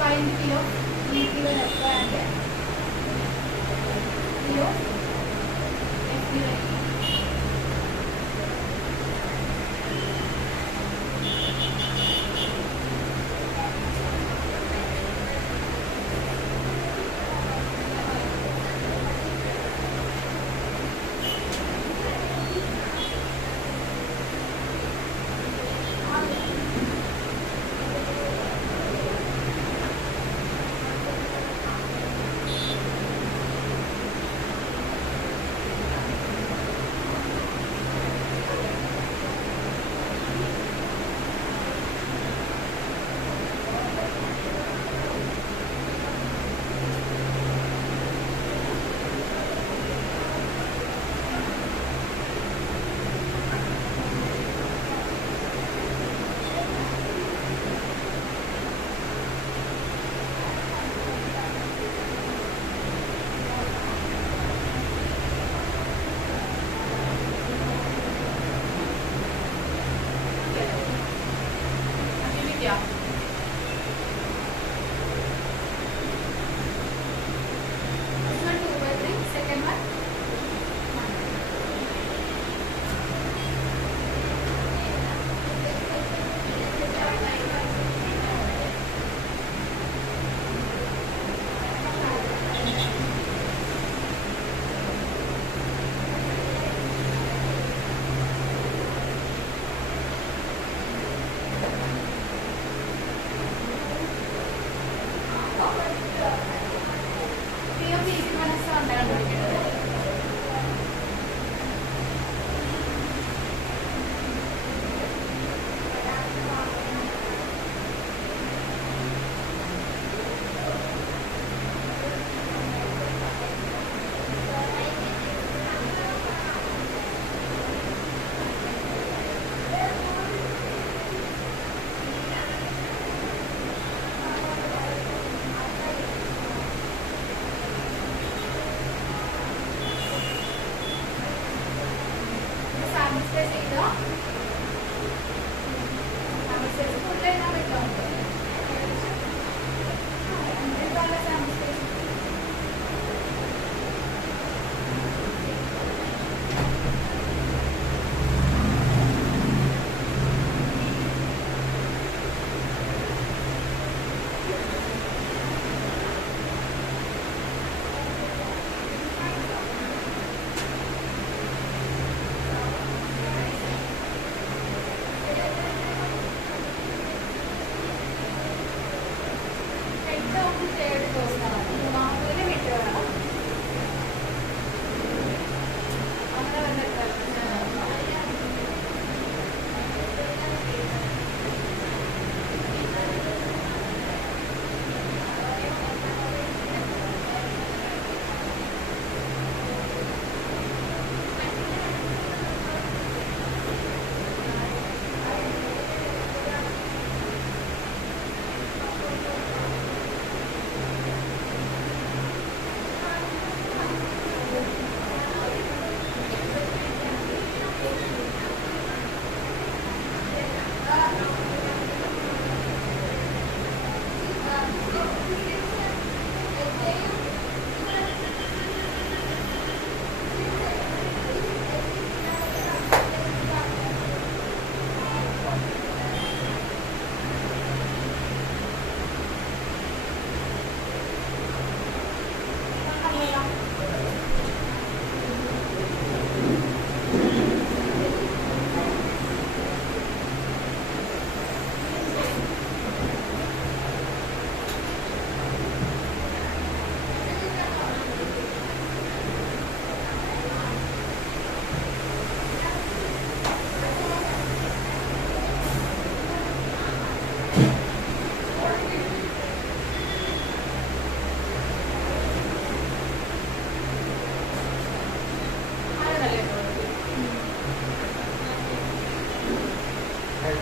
Find P of E P and F and P of F B right.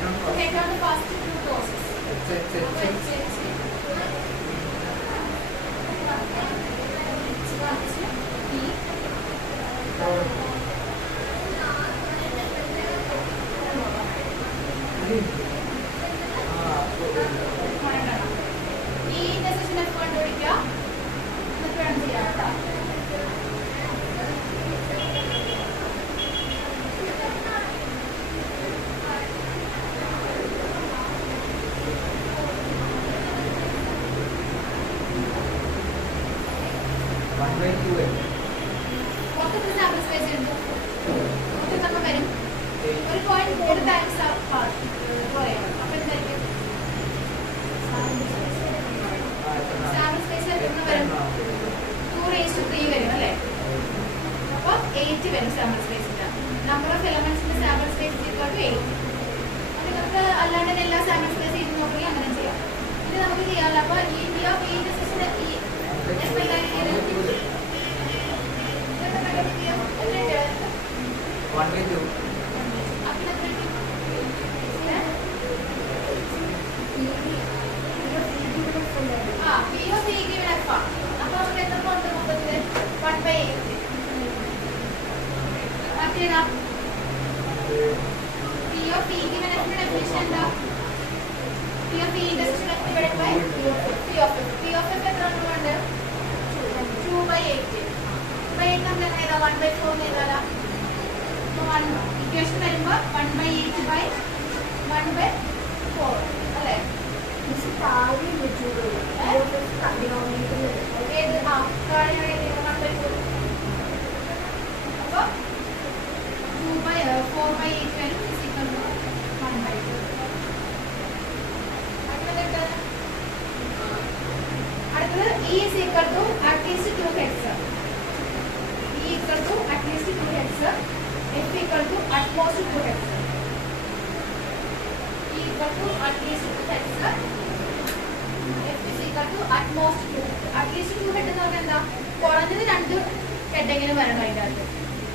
Take out the first two doses. Number of elements in the sample space is equal to 8. All sample space is equal to 8. This is the E is equal to at least 2 hex. E equal to at least 2 hex. F equal to at most 2 hex. E equal to at least 2 hex. F is equal to at most 2. At least 2 head എന്ന് പറഞ്ഞാൽ എന്താ? കുറഞ്ഞത് 2 head എങ്ങനെ വരണം അതിന്റെ അകത്ത്.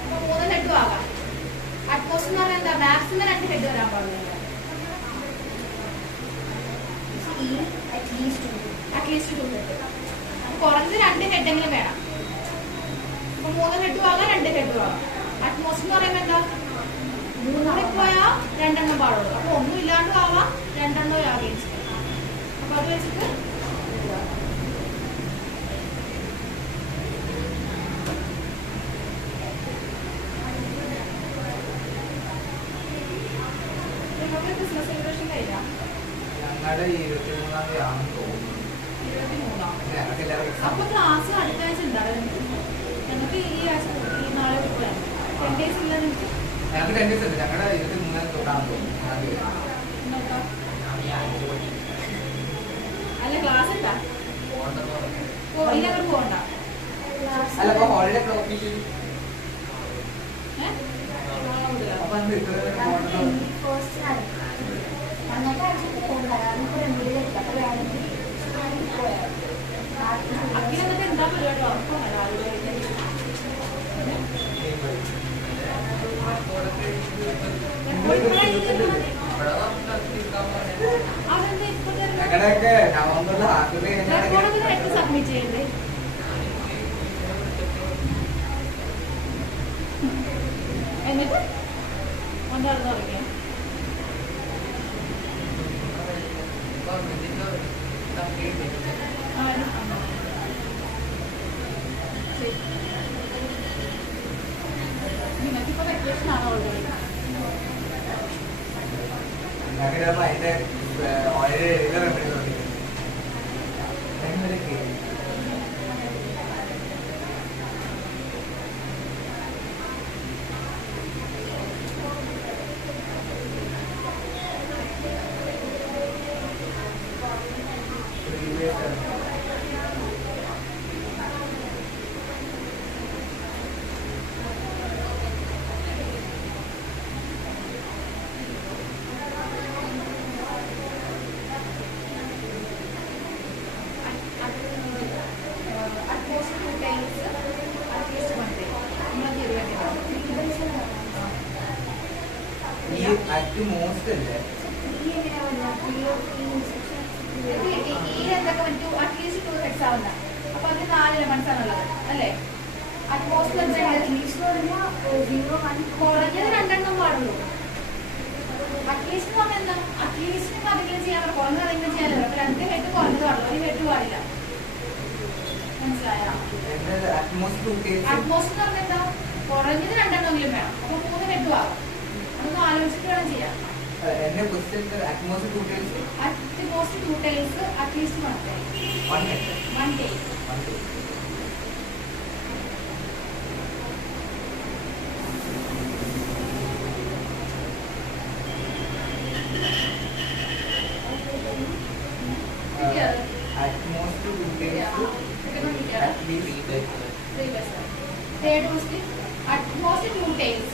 അപ്പോൾ 3 ഹെഡും ആകാം. അറ്റ് മോസ്റ്റ് എന്ന് പറഞ്ഞാൽ എന്താ? മാക്സിമം 2 ഹെഡ് വരാൻ പാടില്ല. At least 2 head. കുറഞ്ഞത് 2 ഹെഡെങ്കിലും വേണം. അപ്പൊ 3 ഹെഡും ആകാം 2 ഹെഡും ആകാം. അറ്റ്മോസ്ഫിയർ എന്ന് പറയുമ്പോൾ എന്താ? 3 പോയാൽ 2 എണ്ണം പാടുള്ളൂ. അപ്പൊ ഒന്നും ഇല്ലാണ്ടും ആവാം 2 എണ്ണോ ആവുകയും ചെയ്യും. അപ്പൊ അത് വെച്ചിട്ട് നിങ്ങൾക്ക് ക്രിസ്മസ് സെലിബ്രേഷൻ കഴിഞ്ഞാൽ ഞങ്ങളുടെ 23-ാം തീയതി ആണെന്ന് തോന്നുന്നു. അപ്പൊ ക്ലാസ് അടുത്ത ആഴ്ച ഉണ്ടാവും. ഞങ്ങൾക്ക് ഈ ആഴ്ച നാളെ പോയാൽ 10 days ഇല്ല. ഞങ്ങൾക്ക് 10 days ഉണ്ട്. ഞങ്ങളുടെ 23-ാം തൊട്ടാണെന്ന് തോന്നുന്നു. അല്ല ക്ലാസ് ഉണ്ടാ ഇല്ല അവർ പോകണ്ട. അല്ല അപ്പൊ ഹോളിഡേ ഓഫീഷ്യലി അപ്പൊ അക്കിനൊക്കെ എന്താ പരിപാടി? ഉറപ്പാണ് രാവിലെ അതെന്താ ഇപ്പൊ ഞങ്ങളുടെയൊക്കെ നവംബറിൽ റെക്കോർഡൊക്കെ സബ്മിറ്റ് ചെയ്യണ്ടേ? എന്നിട്ട് കൊണ്ടാടുന്ന തുടങ്ങിയ നിങ്ങൾക്കിപ്പോ വെക്കേഷൻ ആണോ ഓൾറെഡി? ഞങ്ങളുടെ അതിന്റെ ഓൾറെഡി റെക്കോർഡ് തുടങ്ങി. അറ്റ് മോസ്റ്റ് അല്ലേ എന്തൊക്കെ പറ്റൂ അറ്റ്ലീസ്റ്റ് 2 ഹെഡ്സ് ആവുന്ന. അപ്പൊ അത് 4 എലമെന്റ്സ് ആണുള്ളത് അല്ലേ? അറ്റ്മോസ്ഫിയർ കുറഞ്ഞത് 2 പാടുള്ളൂ. അറ്റ്ലീസ്റ്റ് എന്ന് പറഞ്ഞാൽ എന്താ? അറ്റ്ലീസ്റ്റ് അതെങ്കിലും ചെയ്യാൻ പറ്റും, കുറഞ്ഞത് അതെങ്കിലും ചെയ്യാനല്ലോ. അപ്പൊ 2 ഹെഡ് കുറഞ്ഞത് പാടില്ല, 1 ഹെഡ് പാടില്ല. മനസ്സിലായോ? അറ്റ്മോസ്ഫിയർ എന്ന് പറഞ്ഞാൽ എന്താ? കുറഞ്ഞത് 2 വേണം. അപ്പൊ 3 ഹെഡും ആകും. അതൊന്ന് ആലോചിച്ചിട്ട് വേണം ചെയ്യാൻ. Atmosphere 2 tails, at least 1 tail. 1 tail. Atmosphere 2 tails, at least 3 tails. Third question, atmosphere 2 tails,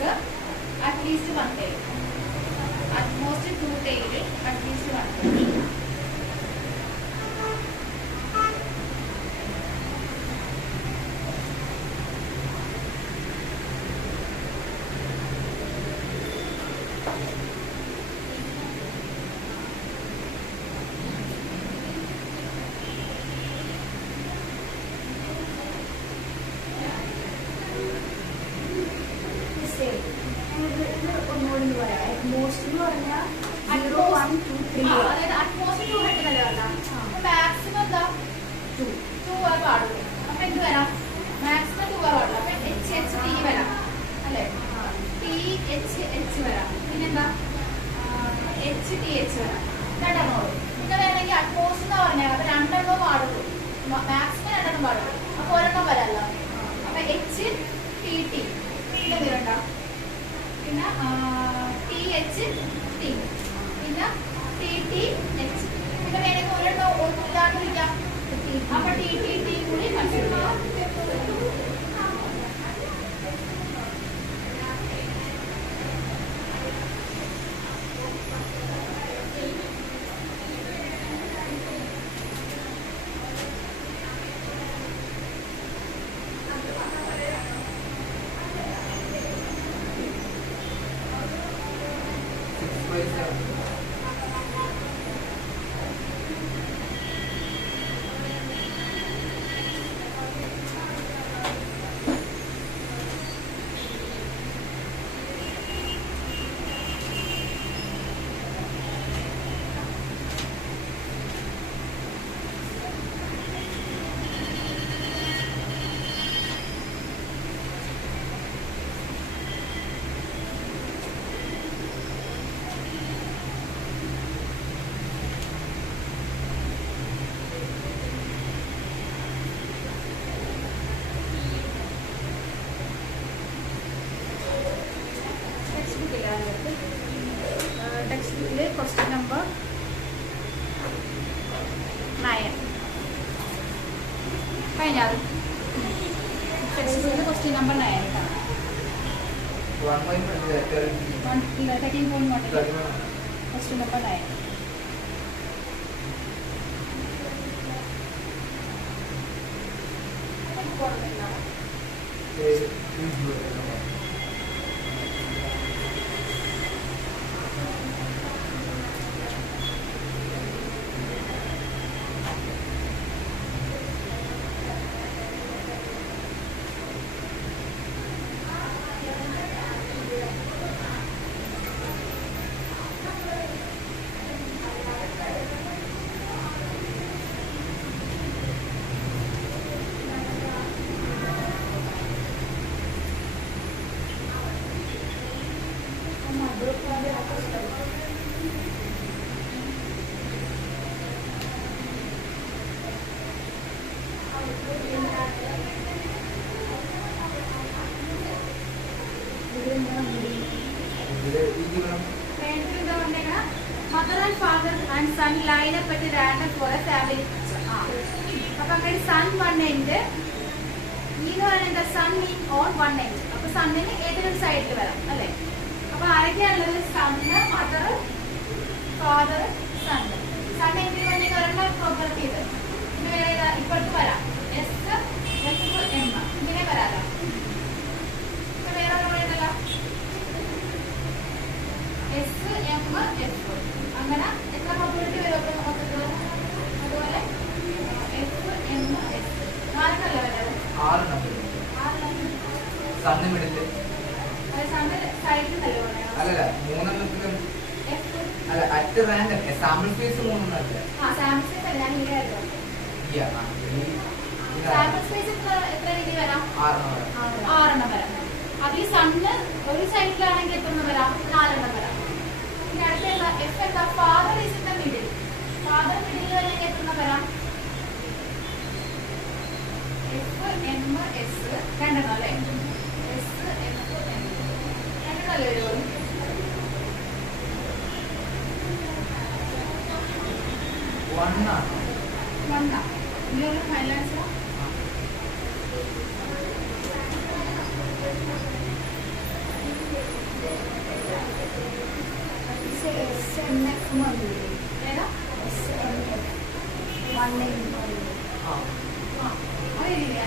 at least 1 tail. Atmosphere 2 tail, at least 1 tail. Maximum എന്താ 2 പാടുള്ളൂ. അപ്പൊ എന്ത് വരാം? മാക്സിമം 2 പാടുള്ളൂ. അപ്പൊ HHT വരാം അല്ലെ? THH വരാം. പിന്നെന്താ? HTH വരാം. 2 പിന്നെ വേണമെങ്കിൽ അറ്റ്മോസ്ഫിയർ എന്ന് പറഞ്ഞാൽ അപ്പൊ 2 പാടുള്ളൂ. മാക്സിമം 2 പാടുള്ളൂ. അപ്പൊ 1 വരാമല്ലോ. അപ്പൊ HTT പിന്നെ വരണ്ട. പിന്നെ THT പിന്നെ TTH പിന്നെ വേണമെങ്കിൽ ഒന്നില്ലാണ്ട് വിളിക്കാം. അപ്പൊ TTT കൂടി കൺസിഡർ ചെയ്യാം. ടെക്സ്റ്റ് ക്വസ്റ്റ്യൻ നമ്പർ 9 കഴിഞ്ഞാൽ text question number 9 second point question number 9. Mother and father and son line up at random for a family picture. അപ്പൊ അങ്ങനെ സൺ 1 end ഈ പറയുന്നത് സൺ ഓൺ 1 end. അപ്പൊ സണ്ണിന് ഏതൊരു സൈഡിൽ വരാം അല്ലെ? അപ്പൊ ആരൊക്കെയാണുള്ളത്? Son, mother, father, son. Son എന്തിനു വേണ്ടി ഒരെണ്ണം പ്രോപ്പർട്ടി ചെയ്ത് പിന്നെ വേറെ ഇപ്പോഴത്തെ വരാം എം ഇങ്ങനെ വരാലോ. വേറെ പറയുന്നല്ലോ S M F അങ്ങനെ എത്ര പ്രോപ്പർട്ടി ഇത് random sample space 3 sample space അല്ല ഞാൻ ഇങ്ങനെ ആയിരുന്നു. സാമ്പിൾ സ്പേസ് എത്ര രീതി വരാം? 6 വരാം. അതിൽ സണ്ണ് ഒരു സൈഡിലാണെങ്കിൽ എത്ര വരാം? 4 വരാം. പിന്നെ അടുത്ത എഫ് എന്താ? Father is in the middle. Father middle വരെയെങ്കിൽ എത്ര വരാം? എഫ് എം എസ് രണ്ടെണ്ണം അല്ലേ? എസ് എഫ് എം രണ്ടെണ്ണല്ലേ വരുള്ളൂ. ഇതിലുള്ള ഫൈനാൻസ് ഏതാ? അറിയില്ല.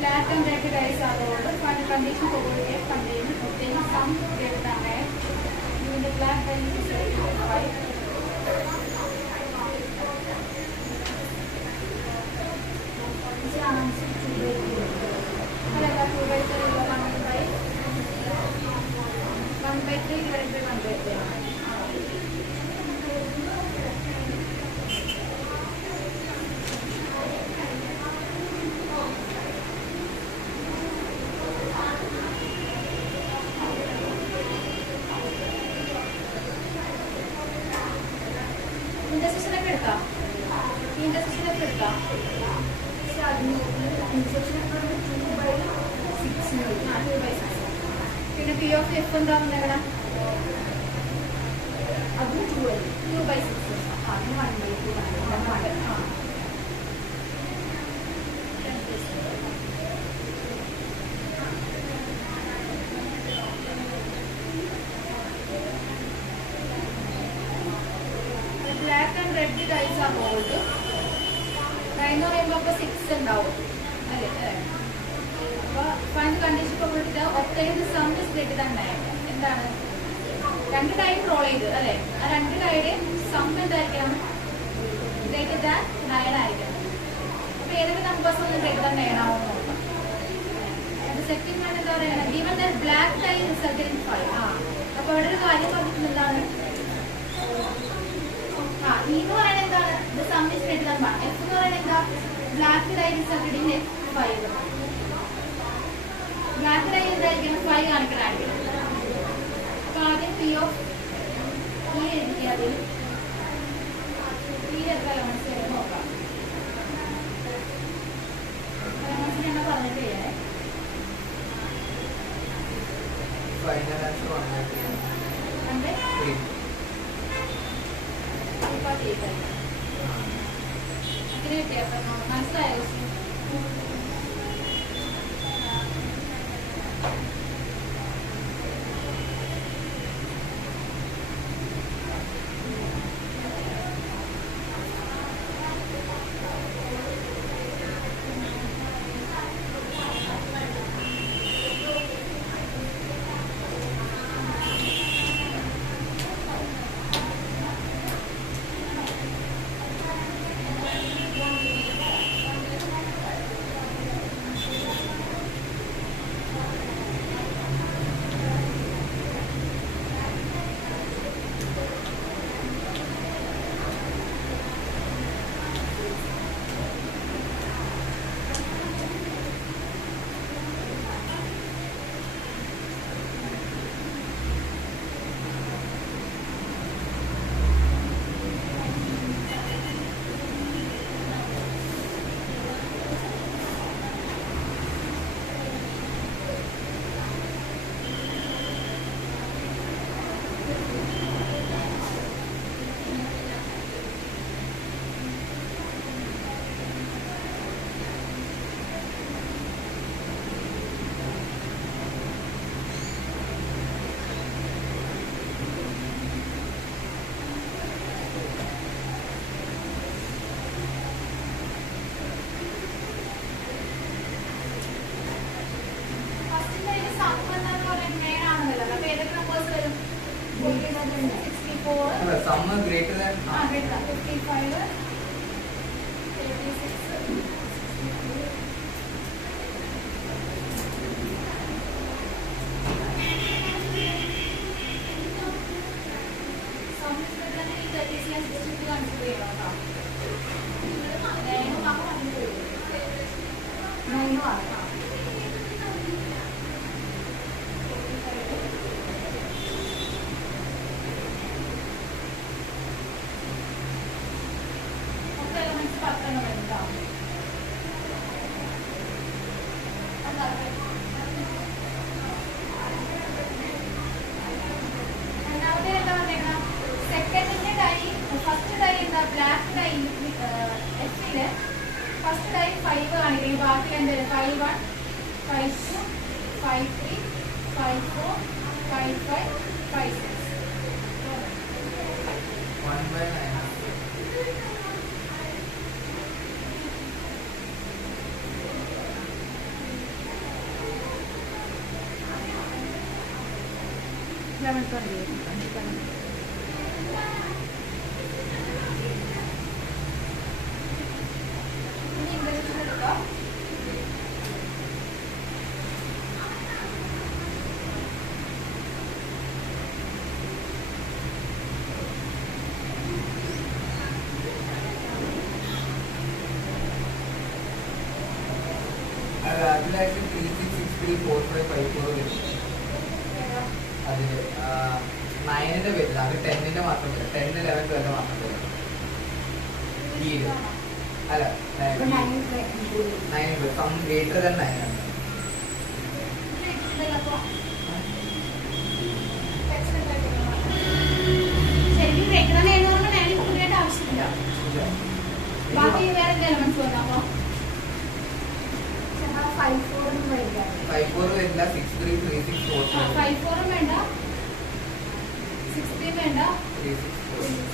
Black and red dice are ordered. Find the condition for a container containing some greater than red. Using the black die is selected 5. This is answer 2/3. 2/3 is 1/3 divided by 1/3. പിന്നെ P of F എന്താണെന്ന് എവിടെ? അതും 2/6. അതിന് 1/2 black and red dyes ആ bold. 9 എന്ന് പറയുമ്പോൾ അപ്പോൾ 6 ഉണ്ടാവും അല്ലേ? അപ്പൊ find condition probability obtain some is greater than 9. എന്താണ്? 2 ടൈം റോൾ ചെയ്ത് അല്ലേ? ആ 2 ടൈയുടെ സം എന്തായിരിക്കണം? ഗ്രേറ്റർ ദാൻ 9 ആയിരിക്കണം. അപ്പൊ ഏതൊക്കെ നമ്പേഴ്സ് ഒന്നും ഗ്രേറ്റർ ദാൻ 9 ആവുമെന്ന് നോക്കാം. സെക്കൻഡ് വൺ എന്താ പറയുക? Given that black die resulted in 5. അപ്പൊ അവിടെ ഒരു കാര്യം പറഞ്ഞിട്ടുണ്ട്. എന്താണ്? എന്ന് പറയുന്നത് എന്താണ്? The sum is greater than 1. F എന്ന് പറയുന്നത് എന്താ? Black die resulted in 5. Black die എന്തായിരിക്കണം? 5 കാണിക്കണം. അപ്പൊ ആദ്യം പി ഓഫ് ഈ എഴുതിക്കുക. അതിൽ ഈ എത്ര എലമെന്റ്സ് വരെ നോക്കാം. എലമെന്റ്സ് ഞങ്ങൾ പറഞ്ഞിട്ട് ചെയ്യാനേ. അങ്ങനെ കിട്ടിയ മനസ്സിലായോ? 4 sum greater than 55 first time 5 കാണിക്കുന്നത് ബാക്കി എന്തായാലും 5 1 5 2 5 3 5 4 5 5 5 6 1/9. അതിലായിട്ട് 36634554 വരും. അതില് 9ന്റെ വരില്ല, അത് 10ന്റെ മാത്രം വരും. 10, 11, 12 മാത്രം വരും. അല്ല 9 വരും. സം ഗ്രേറ്റർ ദാൻ 9 ആണ്. ശരിക്കും വെക്കണം എഴുതുമ്പോൾ ഞാൻ കൂടിയായിട്ട് ആവശ്യമില്ല. ബാക്കി വേറെ എലമെന്റ്സ് വന്നോ 54 വരില്ല, 633645 54 വേണ്ട, 60 വേണ്ട, 364.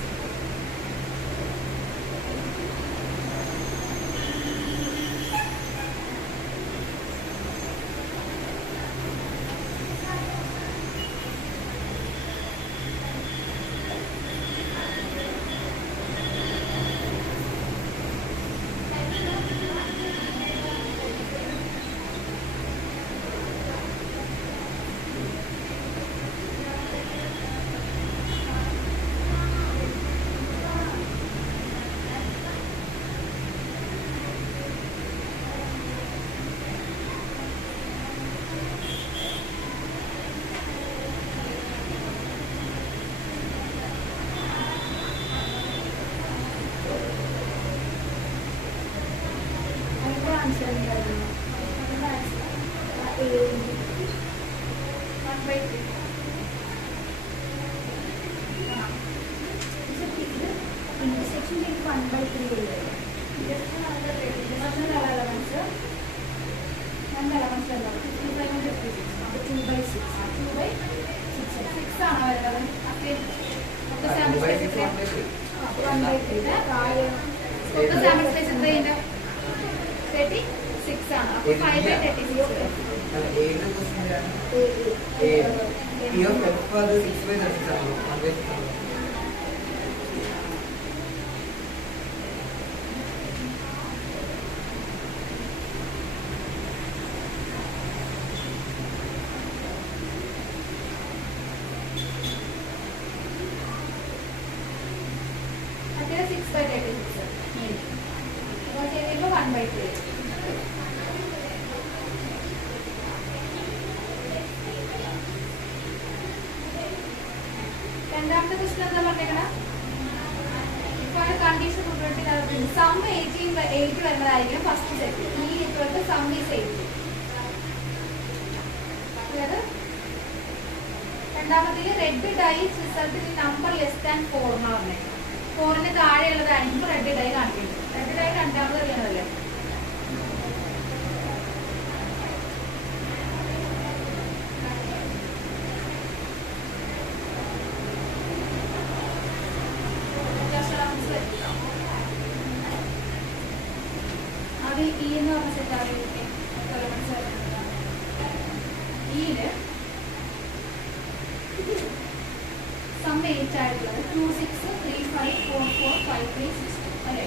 രണ്ടാമത്തെ ക്വസ്റ്റ്യൻ എന്താ പറഞ്ഞേക്കണേ? കണ്ടീഷൻ സം 8 വരുന്നതായിരിക്കും ഫസ്റ്റ് സെറ്റ്. ഈ ഇപ്പോഴത്തെ സം ഈസ് 8. രണ്ടാമത്തേൽ red dice result number less than 4 എന്നാണ് പറഞ്ഞത്. 4ന് താഴെയുള്ളതായിരിക്കും റെഡ് ഡൈ കാണിക്കുന്നത്. റെഡ് ഡൈ രണ്ടാമത് അറിയണതല്ലേ. അത് ഈ എന്ന് പറഞ്ഞ സെറ്റാണ്. ഈയില് സം 8 സെറ്റ് ആയിട്ടുള്ളത് 2 6 3 5 4 4 5 3 6 അല്ലേ?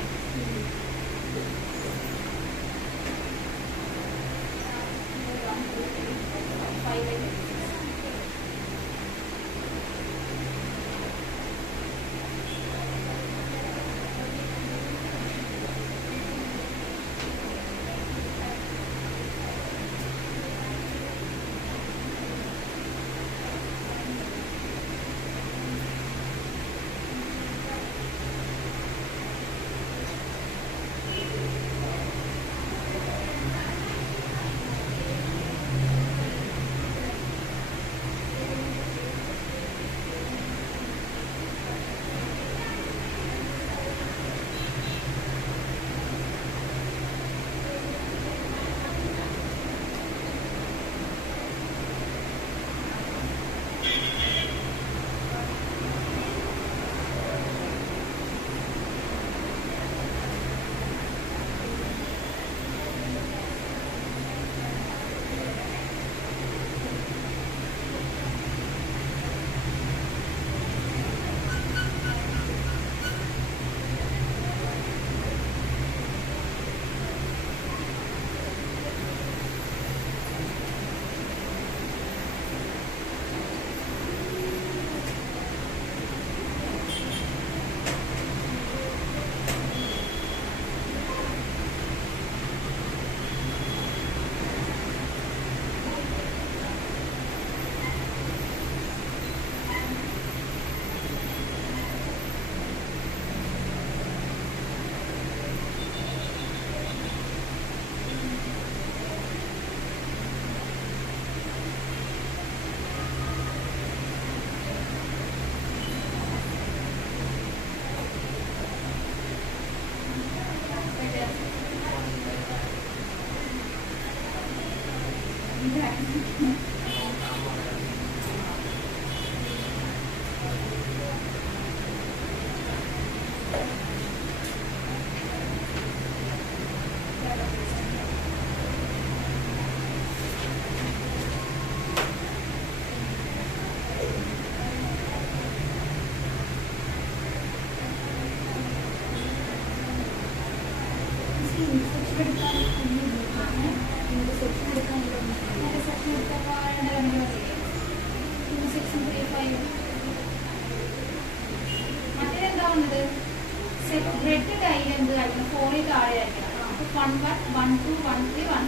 ബ്രെഡ് കയ്യിൽ എന്ത് കഴിക്കണം? 4 താഴെ ആയിരിക്കണം. അപ്പൊ 1 1 1 2 1 3 1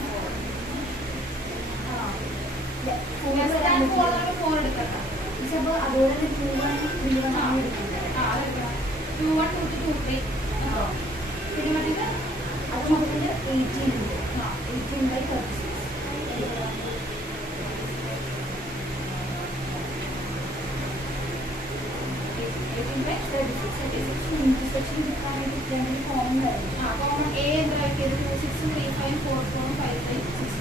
4 4 എടുക്കണം. അതുപോലെ 2 1 3 1 ആണ് എടുക്കുന്നത്. 2 1 2 2 3 പിന്നെ മറ്റേ അത് നമുക്ക് 18 ഉണ്ട്. 18 by 36. ഇന്റർസെക്ഷൻ എടുക്കാനായിട്ട് കോമൺ ആയിരുന്നു. കോമൺ എ എന്താക്കിയത് 2 6 3 5 4 4 5 5 6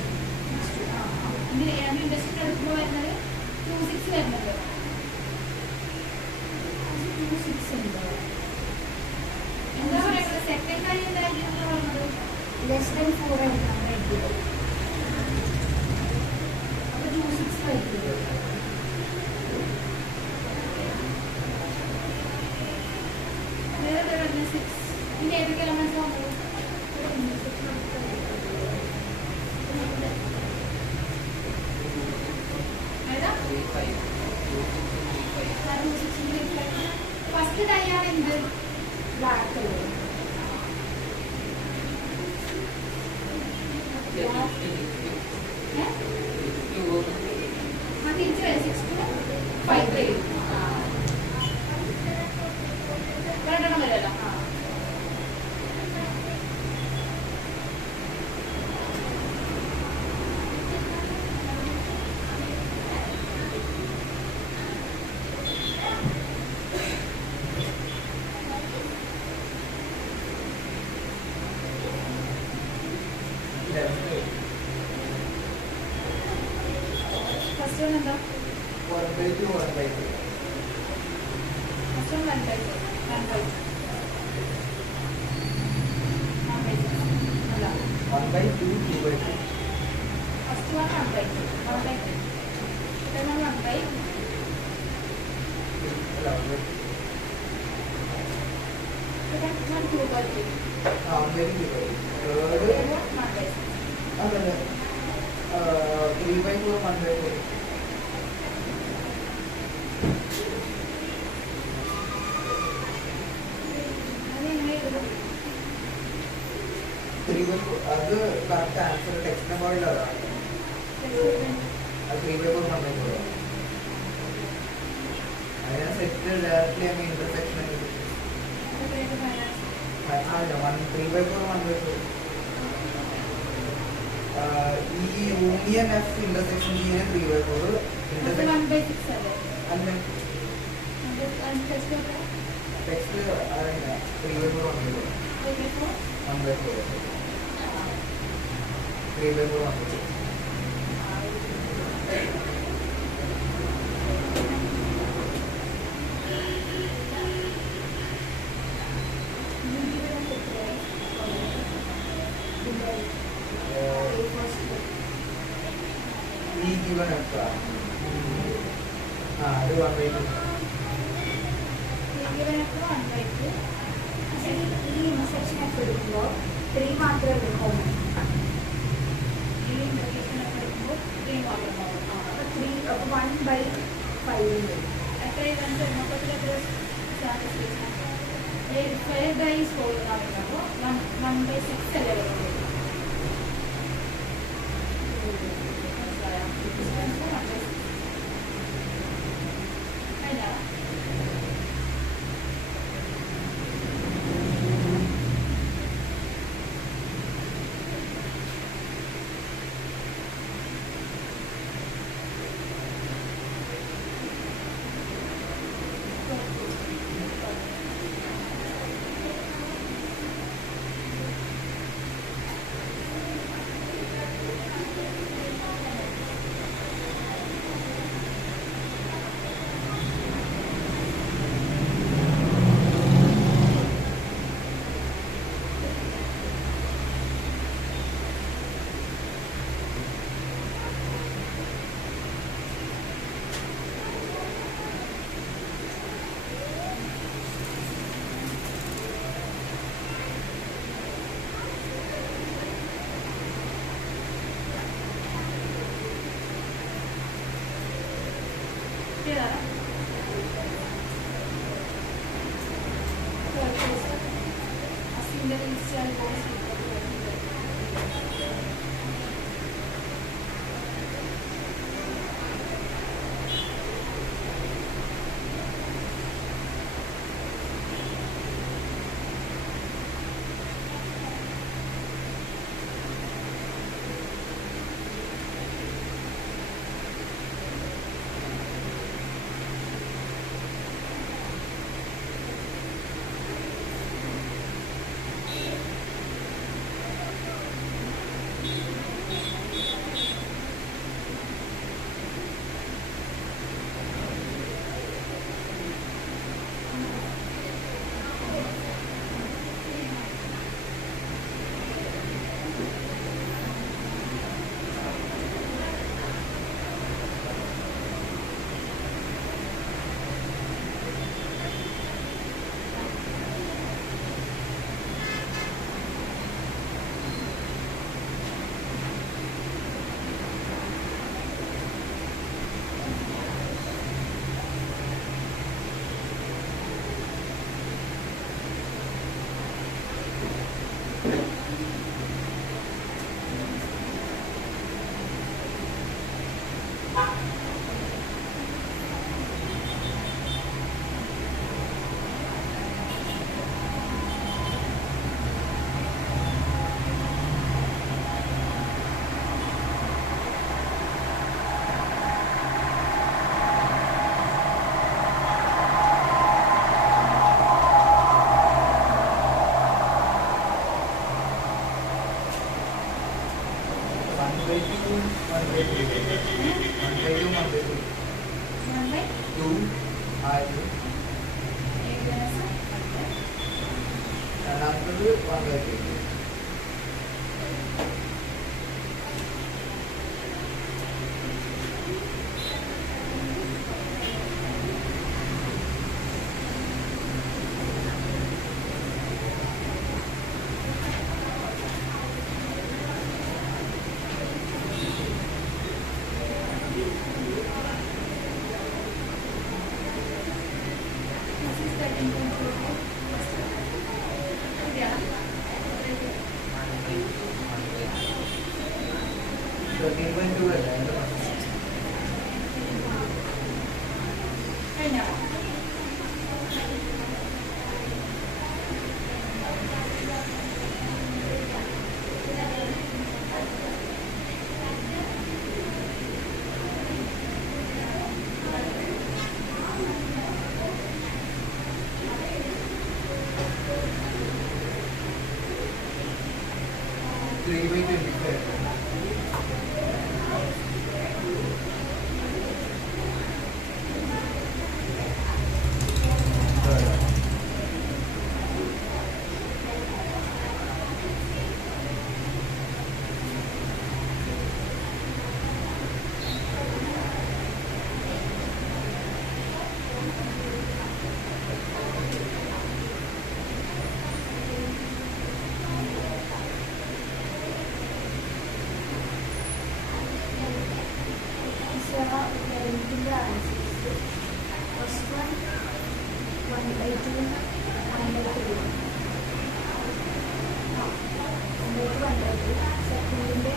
ഇതിന് ഇൻഡസ്ട്രി എടുക്കുമ്പോൾ വരുന്നത് 2 6 വരുന്നത് 2 6 ഉണ്ട്. എന്താ പറയുന്നത്? സെക്കൻഡ് കാര്യം എന്തായിരിക്കും പറഞ്ഞത്? ലെസ് ദാൻ 4 എടുക്കാൻ വേണ്ടി അപ്പോൾ 2 6 ആയിരിക്കും. പിന്നെ ഏതൊക്കെ എലമെന്റ്സ് വന്നത്? ഫസ്റ്റ് ഡൈയാണ് എന്ത്? Black colour. തിരിച്ചു വരെ 6 to 5 3 രണ്ടെണ്ണം വരുമല്ലോ. ഫസ്റ്റ് വൺ എന്താ? First one 1 by 2. 1 by 2. 1 by 2. അല്ല 1 by 2 2 by 2. First one 1 by 2. 1 by 2. Second one 1 by അല്ല second one 2/3. Very good. Third, അതല്ല 3/4 1/4. 3/4 അത് കറക്റ്റ് ആൻസർ ടെക്സ്റ്റിനെ പോയില്ല അതാണ്. അത് 3/4 1/4. അതിനെ സെറ്റ് ഡയറക്ട്ലി അങ്ങ് ഇന്റർസെക്ഷൻ ആയിട്ട് 3/4 1/4. ഈ യൂണിയൻ എഫ് ഇന്റർസെക്ഷൻ ജിയെ 3/4 ഇന്റർസെക്ഷൻ അല്ല ടെക്സ്റ്റ് അറിയില്ല 3/4 1/4 3/4 1/4. ഈ given f അത് 1/2. ഈ ഇന്റർസെക്ഷൻ ഒക്കെ എടുക്കുമ്പോൾ 3 മാത്രമേ എടുക്കുള്ളൂ. ഈ ഇന്റർസെക്ഷൻ ഒക്കെ എടുക്കുമ്പോൾ 3 മാത്രമേ ഉണ്ടാവും. അപ്പോൾ 3 അപ്പോൾ 1/5 വരും. എത്രയാണ് മൊത്തത്തിൽ എത്ര സാറ്റിസ്ഫാക്ഷൻ? 5/4 അപ്പോൾ 1/6 അല്ലേ വരുള്ളൂ. 3/2 അല്ലേ കഴിഞ്ഞോ? First one 1/2 1/3. Second 1/2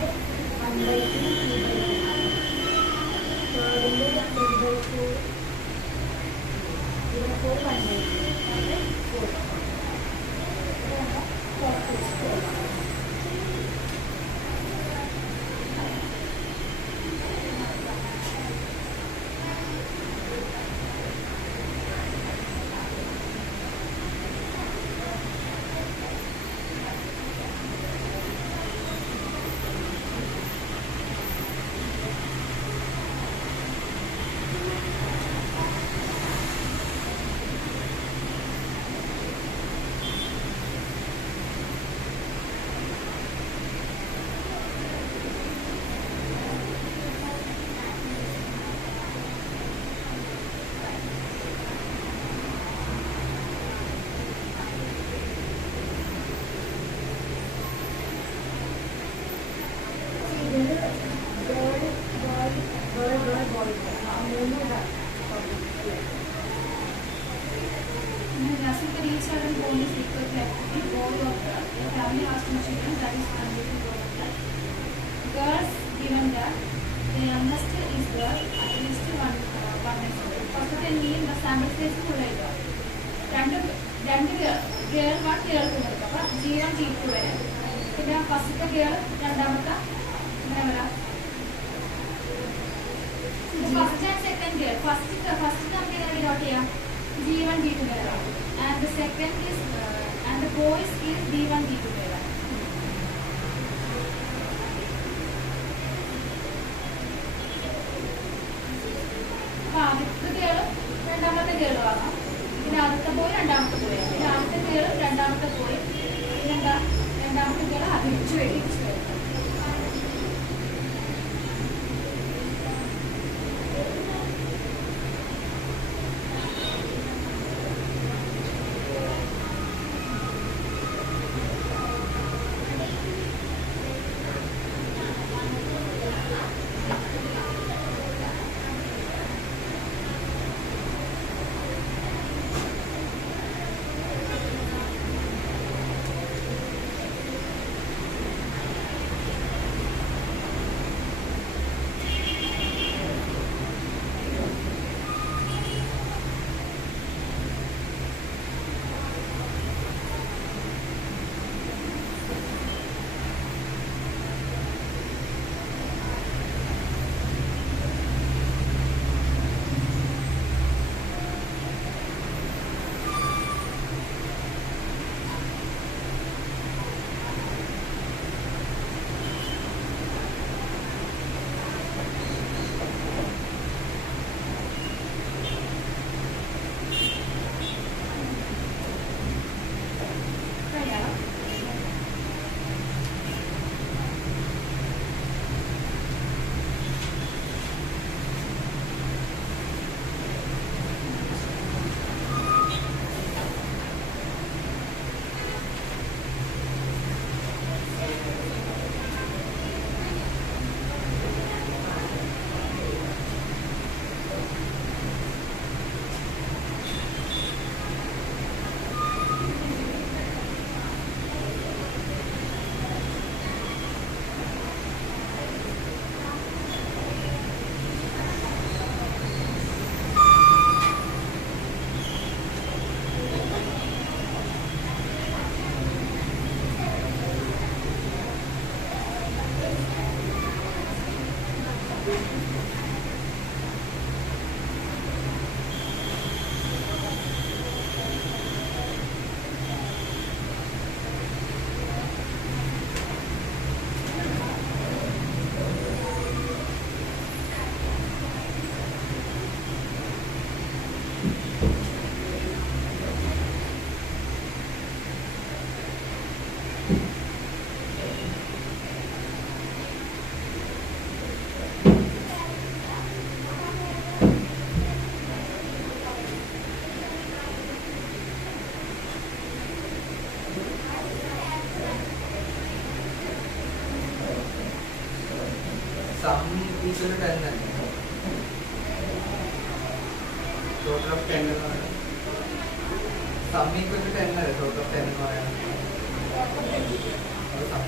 third 3/2 fourth 1/2 fourth. Girls given that the youngest is girl at least one first mean the sample space ഉള്ളത് രണ്ട് ഗേൾ വൺ ഗേൾക്ക് കൊടുക്കും. അപ്പൊ G1 G2 വരെ. പിന്നെ ഫസ്റ്റത്തെ ഗേൾ രണ്ടാമത്തെ അങ്ങനെ വരാം. First and second girl first നമുക്ക് എങ്ങനെ ഡിനോട്ട് ചെയ്യാം? G1 G2 വരെ. And the second is and the boys is D1 D2 വരെ. ആദ്യത്തെ ഗേളും രണ്ടാമത്തെ ഗേളും ആകാം. പിന്നെ ആദ്യത്തെ പോയി രണ്ടാമത്തെ പോയി, പിന്നെ ആദ്യത്തെ ഗേളും രണ്ടാമത്തെ പോയി, പിന്നെന്താ രണ്ടാമത്തെ ഗേൾ തിരിച്ചു വരും. 10 എന്ന് പറയാം. Sum equal to 10 അല്ലേ root of 10 എന്ന് പറയാം. അത് sum.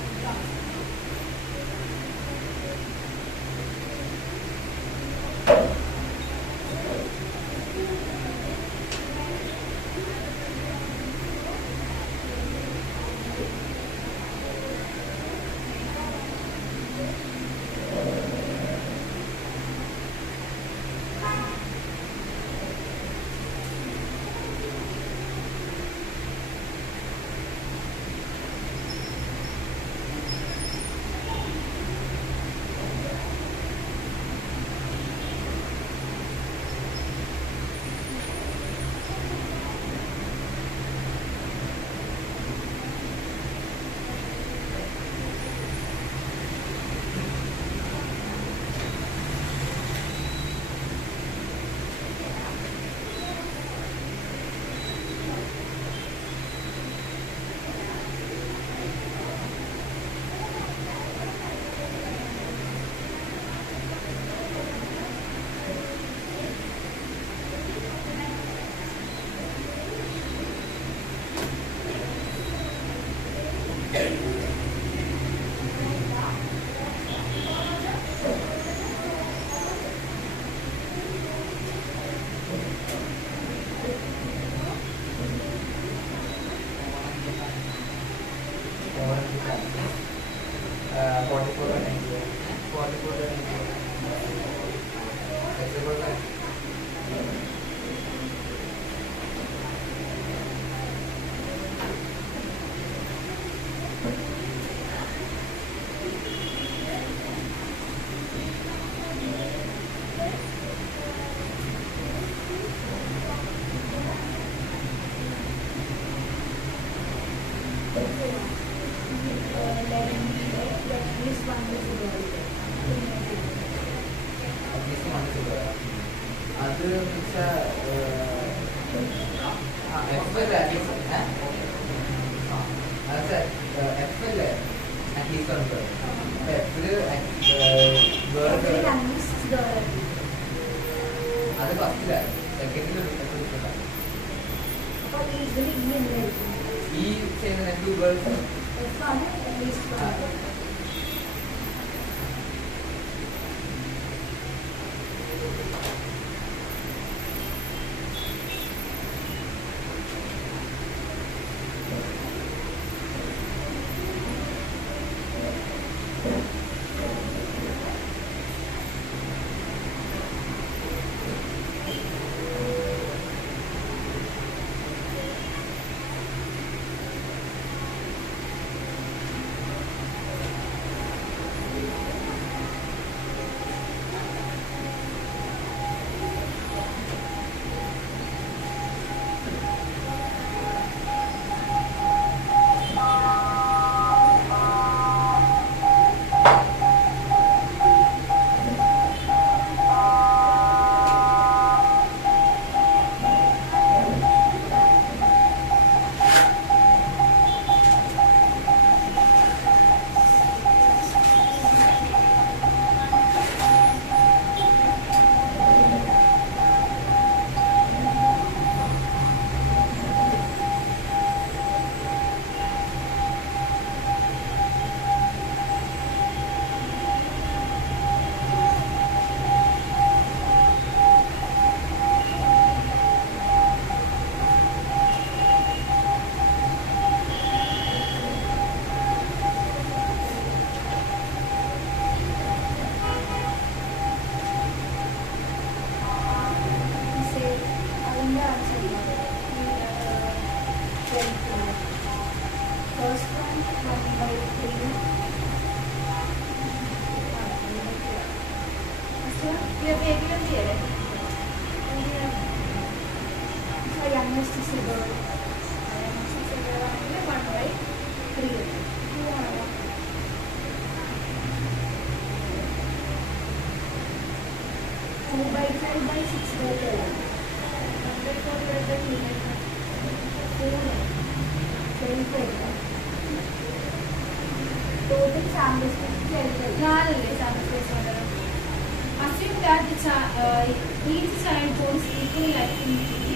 Total sample space 12. 4 sample space. assume that each child born is equally likely to be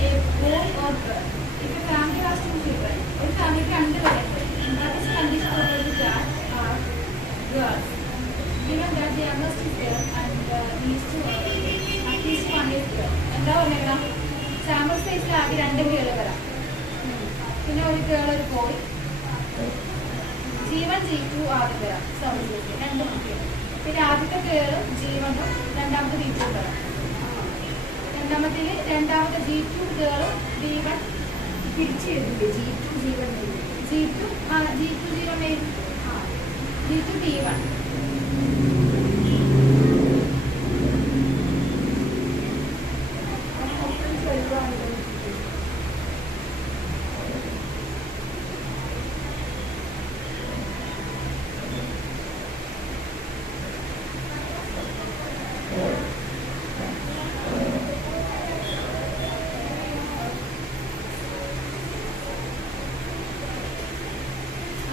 a boy or girl. If a family has two children, ഒരു ഫാമിലിക്ക് രണ്ട് പേരുണ്ട്. That is condition provided that are girls. Given that the youngest is girl and these two at least one is girl. എന്താ പറഞ്ഞേക്കണം? Sample സൈസിൽ ആകെ രണ്ട് girl വരാം. പിന്നെ ഒരു ഗേൾ ഒരു ബോയ്. G1 G2 ആദ്യം വരാം. സാമ്പിൾ സൈസിൽ രണ്ട് കുട്ടികൾ. പിന്നെ ആദ്യത്തെ ഗേളും G1ഉം രണ്ടാമത്തെ G2 വരാം. രണ്ടാമത്തെ G2 ഗേളും B1 തിരിച്ചു എഴുതില്ലേ G2 G1 G2 G1 G2 B1.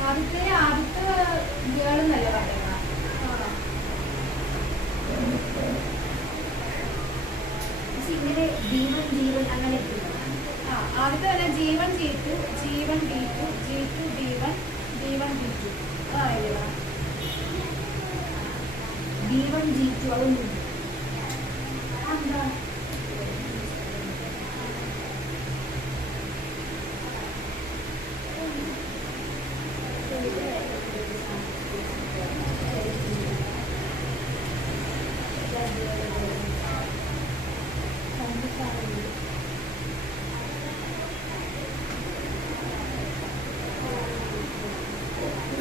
ആദ്യത്തെ ഗേൾ എന്നല്ലേ പറയുന്നത്? ഇങ്ങനെ B1 G1 അങ്ങനെ ആദ്യത്തെ തന്നെ G1 G2 G1 B2 G2 B1 B1 B2 B1 G2 അതൊന്നും എന്താ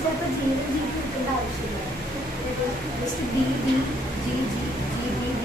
ചിലപ്പോൾ G1 G2 കിട്ടേണ്ട ആവശ്യമില്ല. Just B B G G G B B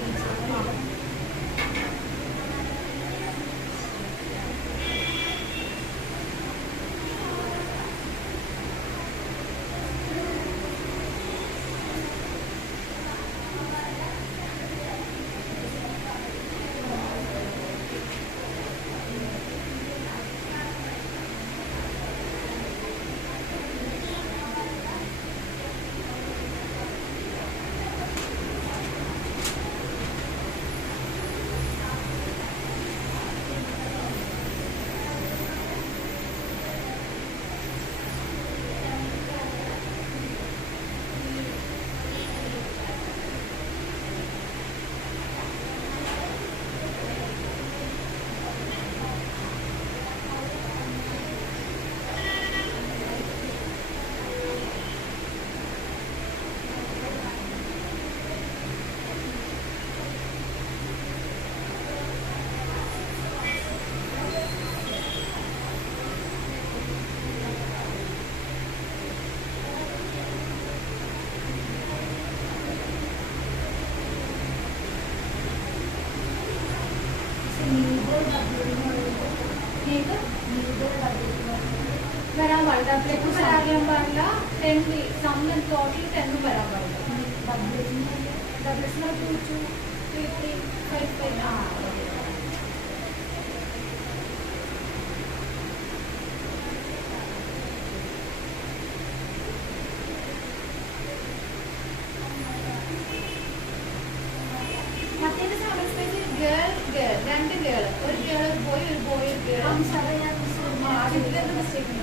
വരാൻ പാടില്ല. ഡബ്ല്യു വരാൻ പാടില്ല. 10 സമ്മൻ ടോട്ടൽ 10 വരാൻ പാടില്ല. ഡബ്ല്യു 2 2 3 3 5 5 മറ്റേത് സാമ്പിൾ സ്പേസ് ഗേൾ ഗേൾ രണ്ട് ഗേൾ ഒരു ഗേൾ ഒരു ബോയ് ഒരു ബോയ് ഒരു ഗേൾ ആദ്യത്തിലെന്ത് മിസ്റ്റേക്ക്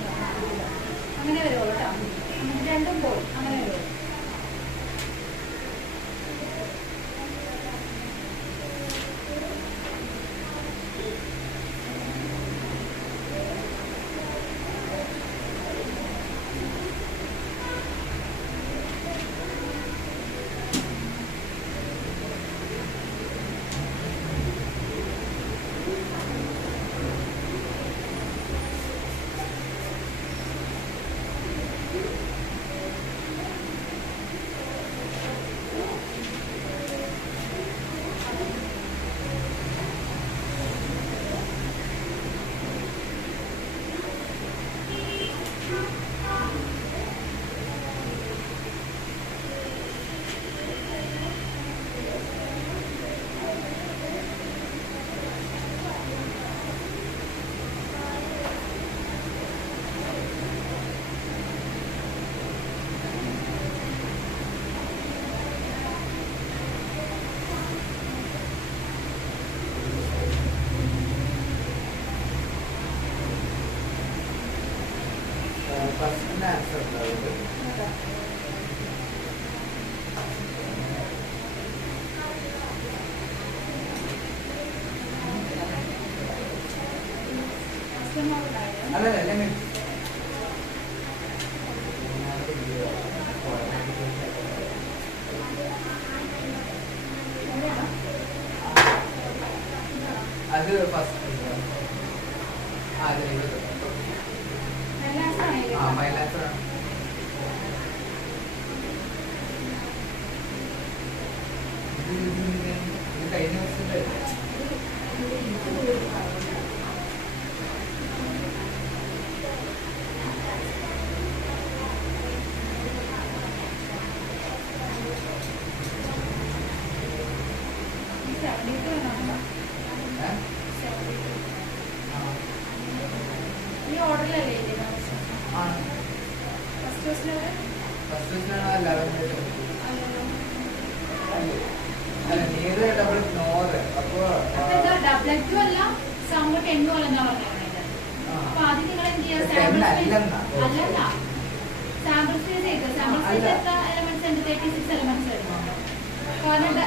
അങ്ങനെ വരുള്ളൂ കേട്ടോ. രണ്ടും ബോയ് അങ്ങനെ വരുള്ളൂ. ഫസ്റ്റിന്റെ ആൻസർ ഉണ്ടാവുന്നത് അല്ലല്ല അല്ലെങ്കിൽ അത് ഫസ്റ്റ് മൈലാൻസറാണ്. ഇത് കഴിഞ്ഞ ദിവസത്തെ ഈ ഓർഡറിലല്ലേ ഫസ്റ്റ് ഫസ്റ്റ് 11 അല്ല നീര് ഡബിൾ നോറ് അപ്പൊ ഡബ്ലറ്റും അല്ല സമ്മ 10 അല്ലെന്നാ പറഞ്ഞത്. അപ്പൊ ആദ്യം നിങ്ങൾ എന്ത് ചെയ്യുക? അല്ലല്ല സാമ്പിൾ സ്പേസ് ചെയ്ത് സാമ്പിൾ സ്പേസ് എത്ര എലമെന്റ്സ് ഉണ്ട്? 36 എലമെന്റ്സ് ഉണ്ട്. കാരണം 7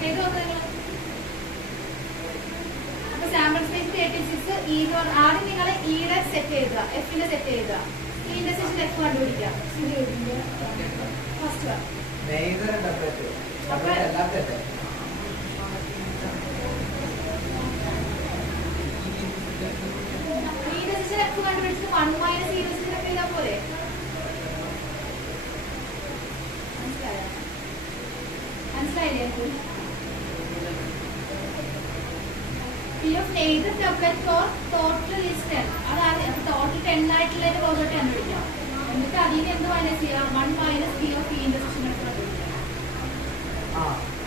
ചെയ്ത് നോക്കുക നിങ്ങൾ. അപ്പൊ സാമ്പിൾ സ്പേസ് 36 ആദ്യം നിങ്ങൾ ഇയുടെ സെറ്റ് ചെയ്യുക, എഫിന്റെ സെറ്റ് ചെയ്യുക, ഇന്റെ സെഷൻ എഫ് കണ്ടുപിടിക്കുക. ഫസ്റ്റ് വൺ ഇന്റെ സെഷൻ എഫ് കണ്ടുപിടിച്ചിട്ട് 1 മൈനസ് ഇയുടെ സെഷൻ എഫ് ചെയ്താൽ പോലെ. മനസ്സിലായില്ലേ? P of neither doublet or total is 10. അതായത് ടോട്ടൽ 10 ആയിട്ടുള്ളതിന്റെ പുറത്തോട്ട് കണ്ടുപിടിക്കാം. എന്നിട്ട് അതിന് എന്ത് മൈനസ് ചെയ്യാം? 1 മൈനസ് P of E ന്റെ സെക്ഷൻ കണ്ടുപിടിക്കാം.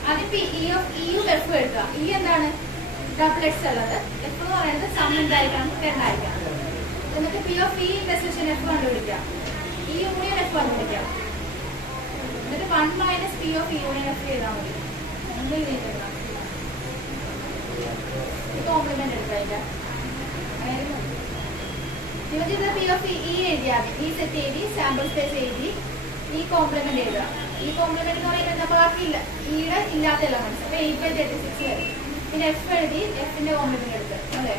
ആദ്യം E of E യും F എടുക്കുക. E എന്താണ്? ഡബ്ലറ്റ്സ് ഉള്ളത്. F എന്ന് പറയുന്നത് സം എന്തായിരിക്കണം? 10 ആയിരിക്കണം. എന്നിട്ട് P of E ന്റെ സെക്ഷൻ F കണ്ടുപിടിക്കാം. E യൂണിയൻ F കണ്ടുപിടിക്കാം. എന്നിട്ട് 1 minus P of E union F ചെയ്താൽ മതി. കോംപ്ലിമെന്റ് എടുക്കാം. P of E എഴുതിയാൽ ഈ സെറ്റ് എഴുതി, സാമ്പിൾ സ്പേസ് എഴുതി, ഈ കോംപ്ലിമെന്റ് എഴുതുക. ഈ കോംപ്ലിമെന്റ് എന്ന് പറയുന്നത് ബാക്കിയില്ല, ഈയുടെ ഇല്ലാത്ത എലമെന്റ്സ്. അപ്പൊ 8/36 വരും. പിന്നെ F എഴുതി, എഫിന്റെ കോംപ്ലിമെന്റ് എടുത്ത് അല്ലേ?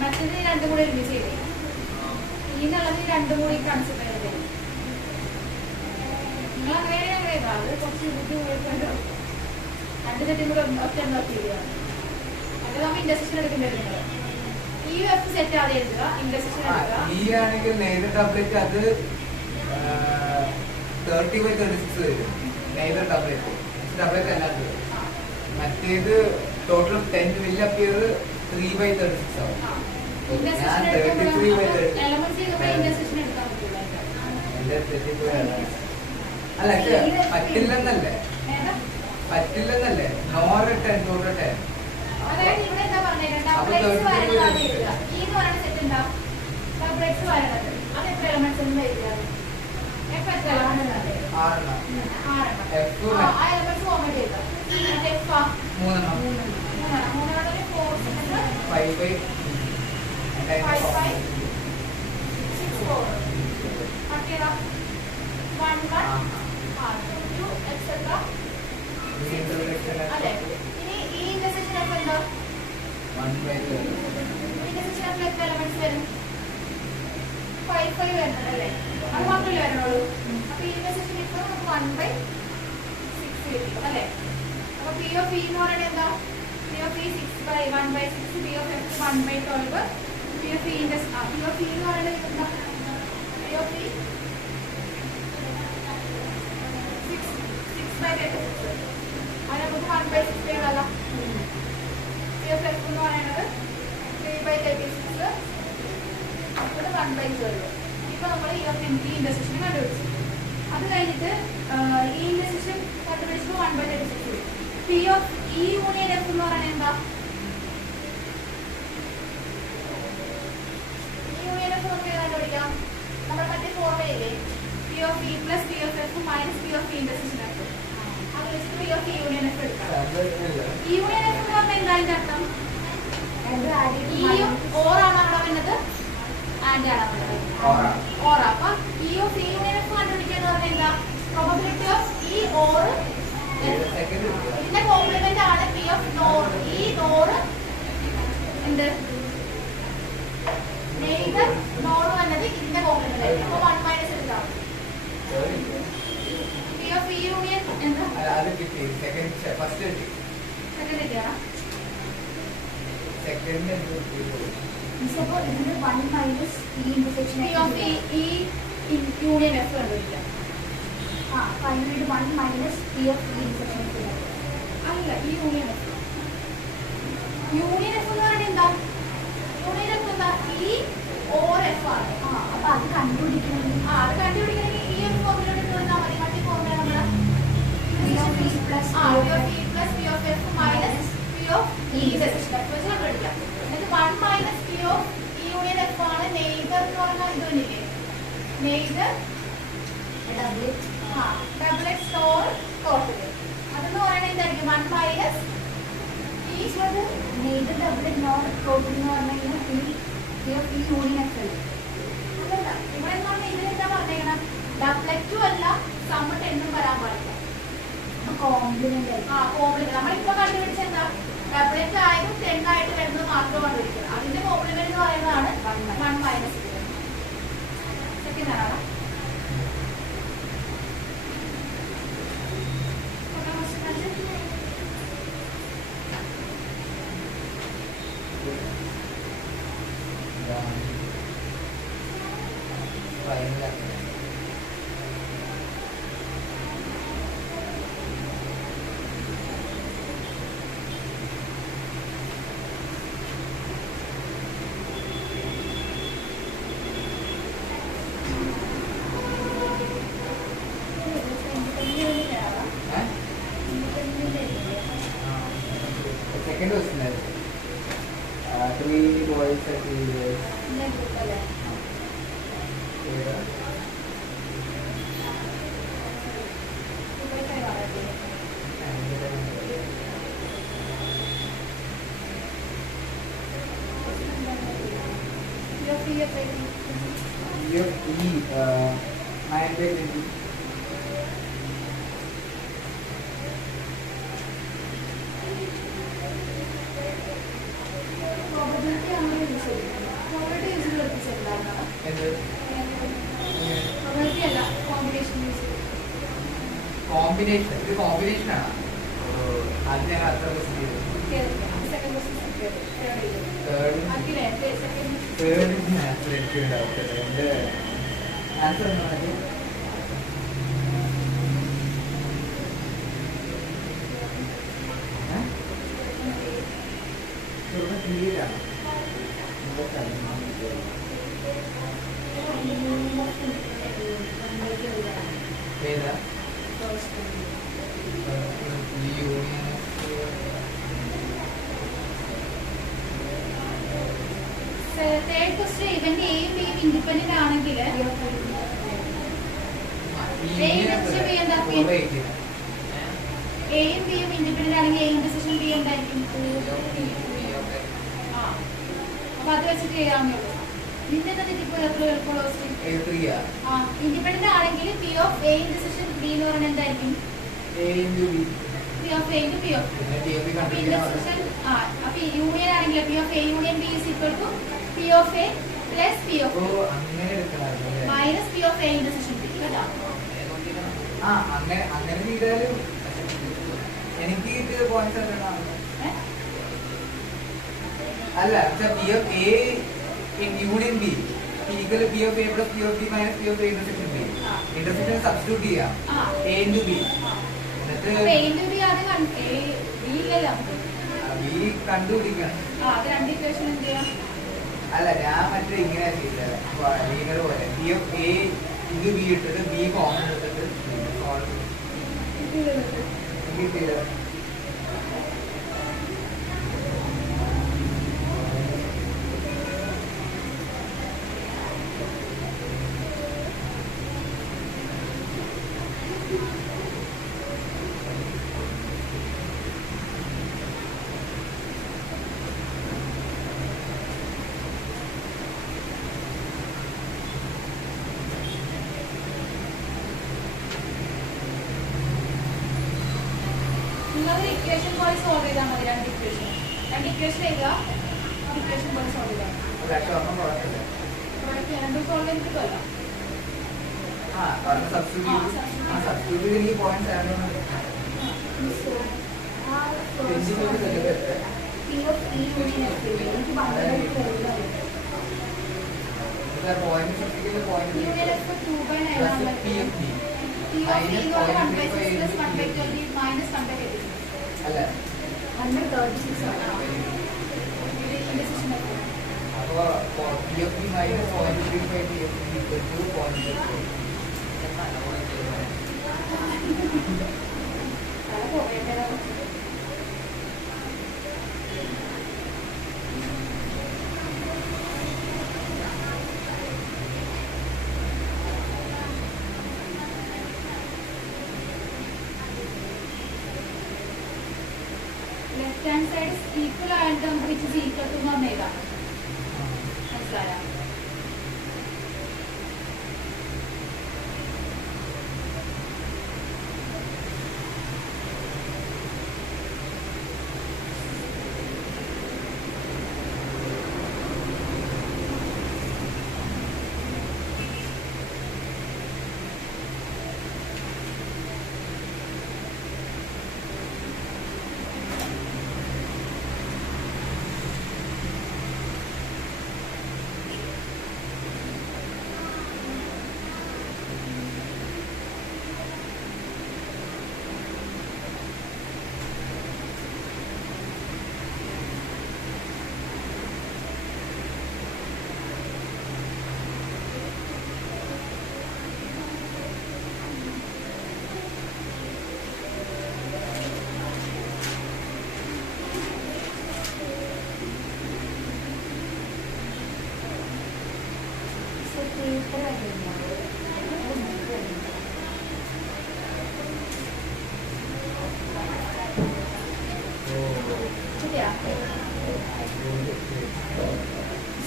മറ്റേത് രണ്ടും കൂടി ഒരുമിച്ച് ചെയ്തേ. ഈന്നുള്ളത് രണ്ടും കൂടി കൺസിഡർ ചെയ്തേ. നിങ്ങൾ അങ്ങനെ അത് കുറച്ച് ബുദ്ധിമുട്ടുണ്ടോ? രണ്ട് സെറ്റും കൂടെ ഒറ്റ ചെയ്യുകയാണ്. അത് നമ്മൾ ഇന്റർസെക്ഷൻ എടുക്കേണ്ടത്. നിങ്ങൾ ഈ എഫ് സെറ്റ് ആദ്യം എഴുതുക, ഇന്റർസെക്ഷൻ എടുക്കുക. ഈ ആണെങ്കിൽ നെയ്തർ ഡബ്ലറ്റ് അത് 30/36 വരും. നെയ്തർ ഡബ്ലറ്റ് അല്ലാത്തത്. മറ്റേത് ടോട്ടൽ 10 വിൽ അപ്പിയർ 3/36 ആവും. ഞാൻ 33/36 അല്ല പറ്റില്ലെന്നല്ലേ? Nor 10 total 10. അതായത് ഇവിടെ എന്താ പറഞ്ഞേക്കുന്നത്? ഡബ്ലറ്റ്സ് വരണതാണ് എഴുതുക. ഈ എന്ന് പറയുന്ന സെറ്റ് എന്താ? ഡബ്ലറ്റ്സ് വരണത്. അത് എത്ര എലമെന്റ്സ് എന്ന് എഴുതിയാൽ എഫ് എത്ര എലമെന്റ്? 6 ആ എലമെന്റ്സ് ഫോർമാറ്റ് ചെയ്ത എഫ് 3 അല്ലെ? ഇനി ഈ ഇന്റർസെക്ഷൻ എഫ് എന്താ? ഇന്റർസെക്ഷൻ എഫ് എത്ര എലമെന്റ്സ് വരും? 5 വരുന്നത് അല്ലേ? അത് മാത്രമല്ലേ വരണുള്ളൂ. അപ്പൊ ഈ ഇന്റർസെക്ഷൻ ഇപ്പൊ നമുക്ക് 1/6 കിട്ടും അല്ലെ? അപ്പൊ P of E എന്ന് പറയുന്നത് എന്താ? P of E 6/1/6, P of F 1/12, P of E എന്ന് പറയുന്നത് എന്താ? P of E 6/36. അത് നമുക്ക് 1/6 എഴുതാലോ. P of F എന്ന് പറയുന്നത് 3/36, അത് 1/12. P ഇപ്പൊ നമ്മൾ ഈ ഇന്റർസെക്ഷൻ കണ്ടുപിടിച്ചു. അത് കഴിഞ്ഞിട്ട് ഈ ഇന്റർസെക്ഷൻ കണ്ടുപിടിച്ചപ്പോൾ 1/36 P of E union F എന്ന് പറയുന്നത് എന്താ? ഈ യൂണിയൻ എഫ് നമുക്ക് കണ്ടുപിടിക്കാം. നമ്മുടെ മറ്റേ ഫോർമുലയില്ലേ P of E plus P of F minus P of E intersection F. അത് വെച്ചിട്ട് P of E union F എടുക്കാം. ഇ യൂണിയൻ എഫ് എന്ന് പറഞ്ഞാൽ എന്താ അതിന്റെ അർത്ഥം? ഇയും ഓറാണ് അവിടെ വരുന്നത്, ആൻഡ് ആണ് അവിടെ ഓറ. അപ്പൊ E of E union F കണ്ടുപിടിക്കുക എന്ന് പറഞ്ഞാൽ എന്താ? പ്രോബബിലിറ്റി ഓഫ് ഇ ഓർ ഇതിന്റെ കോംപ്ലിമെന്റ് ആണ് പി ഓഫ് നോർ. ഈ നോർ എന്ത് നെയ്തർ നോർ വന്നത് ഇതിന്റെ കോംപ്ലിമെന്റ് ആയിരിക്കും. അപ്പൊ 1 മൈനസ് എടുക്കാം. പി ഓഫ് ഇ യൂണിയൻ എന്താ? സെക്കൻഡ് കിട്ടിയാ അപ്പോൾ ഇതിന് 1 മൈനസ് ഈ intersection P of E union F കണ്ടുപിടിക്കാം. അപ്പോൾ അതിനായിട്ട് 1 മൈനസ് പി ഓഫ് ഈ ഇന്റർസെക്ഷൻ അല്ല, ഈ യൂണിയൻ എഫ്. യൂണിയൻ എഫ് എന്ന് പറയുന്നത് എന്താ? യൂണിയൻ എഫ് എന്താ? ഇ ഓർ എഫ് ആണ്. അപ്പോൾ അത് കണ്ടുപിടിക്കണമെങ്കിൽ അത് കണ്ടുപിടിക്കണമെങ്കിൽ ഈ ഒരു ഫോർമുല എടുത്താൽ മതി. മറ്റേ ഫോർമുല നമ്മുടെ P of E plus P of E plus P of F minus P of E intersection F വെച്ച് കണ്ടുപിടിക്കാം. എന്നിട്ട് 1 minus P of E union F ആണ് നെയ്തർ എന്ന് പറഞ്ഞാൽ ഇത് തന്നെയില്ലേ? Neither doublet nor total. അതെന്ന് പറയുന്നത് എന്തായിരിക്കും? 1 മൈനസ് ഈ നെയ്തർ ഡബ്ലറ്റ് നോർ ടോട്ടൽ എന്ന് പറഞ്ഞു കഴിഞ്ഞാൽ P of E union F അല്ലേ? അതല്ല, ഇവിടെ എന്ന് പറഞ്ഞാൽ ഇതിലെന്താ പറഞ്ഞേക്കണം? ഡബ്ലറ്റും അല്ല സമ്മ് 10 വരാൻ പാടില്ല. കോംപ്ലിമെന്റ് ആയി കോംപ്ലിമെന്റ് നമ്മളിപ്പോ കണ്ടുപിടിച്ച എന്താ? ഡബ്ലറ്റ് ആയതും 10 ആയിട്ട് വരുന്നത് മാത്രം കണ്ടുപിടിക്കുന്നത്. അതിന്റെ കോംപ്ലിമെന്റ് എന്ന് പറയുന്നതാണ് 1 മൈനസ്. സെക്കൻഡ് ആണോ? Second question is 3 boys at 3 years. Combination ഇത് കോമ്പിനേഷൻ ആണ്. അത് ഞാൻ അത്ര തേർഡ് ആൻസർ എനിക്ക് ഡൗട്ട്. എന്റെ ആൻസർ എന്താണ്? ക്ലിയറാണ്. ഏതാ? തേർഡ് ക്വസ്റ്റ്യൻ ഇവന്റെ എയും ബിയും ഇൻഡിപെൻഡന്റ് ആണെങ്കിൽ എയും ബിയും ഇൻഡിപെൻഡന്റ് ആണെങ്കിൽ എയും ഡിസിഷൻ ബി എന്തായിരിക്കും? അപ്പൊ അത് വെച്ചിട്ട് ചെയ്യാവുന്നുള്ളൂ. നിന്റെ എളുപ്പമുള്ള ഇൻഡിപെൻഡന്റ് ആണെങ്കിൽ P of A decision B എന്ന് പറഞ്ഞാൽ എന്തായിരിക്കും? P of A P of intersection. അപ്പൊ യൂണിയൻ ആണെങ്കിൽ P of A union B is equal to P of A plus P of minus P of A intersection B. കേട്ടോ? അങ്ങനെ ചെയ്താലും എനിക്ക് കിട്ടിയ പോയിന്റ്സ് അല്ല. P of A in union B equal to P of A plus P of B minus P of A intersection B. Intersection substitute ചെയ്യാം. A into B. എന്നിട്ട് A into B ആദ്യം B ഇല്ലല്ലോ. B കണ്ടുപിടിക്കണം. അത് രണ്ട് equation എന്ത് ചെയ്യാം? അല്ല ഞാൻ മറ്റേ ഇങ്ങനെ ചെയ്തത് ലീനർ പോലെ പി ഓഫ് എ ഇത് ബി ഇട്ടിട്ട് ബി കോമൺ എടുത്തിട്ട് കിട്ടിയത് നിങ്ങളൊരു ഇക്വേഷൻ പോലെ സോൾവ് ചെയ്താൽ മതി. രണ്ട് ഇക്വേഷൻ എഴുതുക, ഇക്വേഷൻ പോലെ സോൾവ് ചെയ്താൽ രണ്ടും സോൾവ് ചെയ്ത് കിട്ടുമല്ലോ. സബ്സ്റ്റിറ്റ്യൂട്ട് എനിക്ക് പോയിന്റ് യൂണിയൻ എഫ് 2/9 ആകുമ്പോൾ P of E എന്ന് പറഞ്ഞാൽ 1/6 plus 1/20 minus 1/80. അല്ല 1/36 ആണ്. ഇൻഡിസിഷൻ എഫ് അപ്പൊ P of E minus 0.35 P of E equal to 0.35. Left hand side equal ആയിട്ട് which is equal to എന്ന് പറഞ്ഞാൽ മനസ്സിലായോ?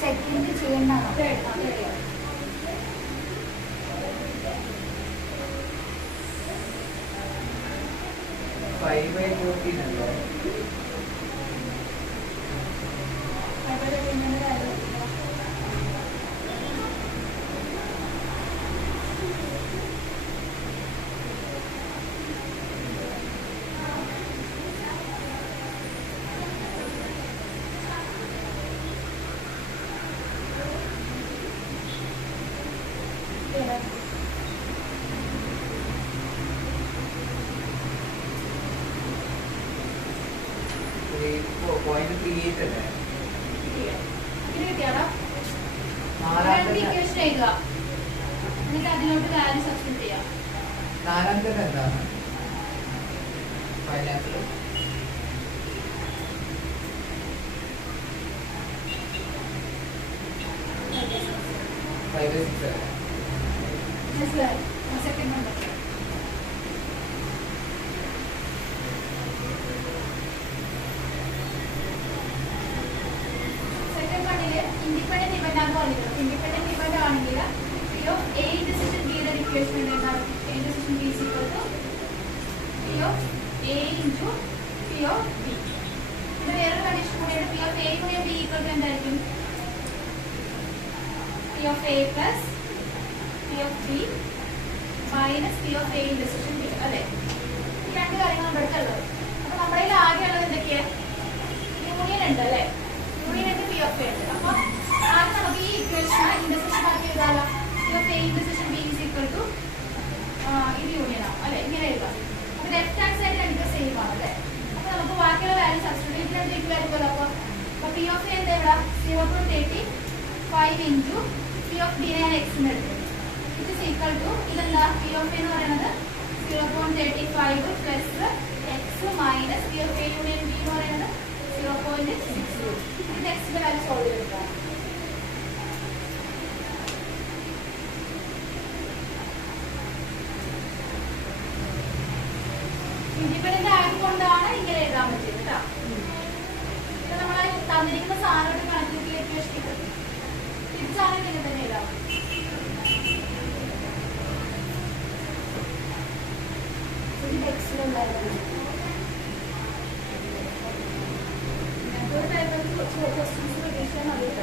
സെക്കൻഡ് ചെയ്യണ്ടാണോ? 5/14 അല്ലോ. പോയിന്റ് 38 അല്ലേ? ഇക്വേഷൻ എഴുതുക, എന്നിട്ട് അതിലോട്ട് വാല്യൂ സബ്സ്റ്റിറ്റ്യൂട്ട് ചെയ്യാം. നാലാമത്തെ എന്താണ്? ഫൈനാൻസിൽ 5/6 അല്ലേ? മനസ്സിലായി? സെക്കൻഡ് നമ്പർ ഇൻഡിപെൻഡന്റ് ഇവന്റ് ആണെന്ന് പറഞ്ഞിട്ടുള്ളത്. ഇൻഡിപെൻഡന്റ് ഇവന്റ് ആണെങ്കിൽ P of A intersection B യുടെ ഇക്വേഷൻ എന്താണ്? A intersection B is equal to P of A into P of B. ഇത് വേറൊരു കണ്ടീഷൻ കൂടിയാണ്. P of A കൂടിയ B equal to എന്തായിരിക്കും? P of A plus P of B minus P of A intersection B. അല്ലേ? ഈ രണ്ട് കാര്യങ്ങൾ നമ്മുടെ അടുത്തുള്ളത്. അപ്പൊ നമ്മുടെ കയ്യിൽ ആകെയുള്ളത് എന്തൊക്കെയാ? യൂണിയൻ ഉണ്ട് അല്ലേ? യൂണിയൻ ഉണ്ട്, P of A ഉണ്ട്. അപ്പൊ ആദ്യം നമുക്ക് ഈ ഇക്വേഷൻ ഇന്റർസെക്ഷൻ ആക്കി എഴുതാലോ. P of A intersection B is equal to ഇത് യൂണിയൻ ആവും അല്ലെ? ഇങ്ങനെ എഴുതാം. അപ്പൊ ലെഫ്റ്റ് ഹാൻഡ് സൈഡ് രണ്ടും സെയിം ആണ് അല്ലേ? അപ്പൊ നമുക്ക് ബാക്കിയുള്ള വാല്യൂ സബ്സ്റ്റിറ്റ്യൂട്ട് ഈക്വൽ ആയിരിക്കുമല്ലോ. അപ്പൊ P of A എന്താ ഇവിടെ? 0.80 5 into P of D നെ x എന്ന് എടുക്കും. It is equal to ഇതെന്താ P of A എന്ന് പറയുന്നത് 0.35 plus x minus P of A union B എന്ന് പറയുന്നത് 0.62. ഇത് x ന്റെ വാല്യൂ സോൾവ് ചെയ്തെടുക്കാം. ഇൻഡിപെൻഡന്റ് ആയതുകൊണ്ടാണ് ഇങ്ങനെ എഴുതാൻ പറ്റിയത് കേട്ടോ. ഇത് നമ്മളെ തന്നിരിക്കുന്ന സാധനമായിട്ട് കണക്കിലേക്ക് വെച്ചിട്ട് തിരിച്ചാണെങ്കിൽ ഇങ്ങനെ തന്നെ എഴുതാം. ഒരു ടൈപ്പ് ക്വസ്റ്റ്യൻസ് പ്രതീക്ഷിക്കാൻ അറിയില്ല.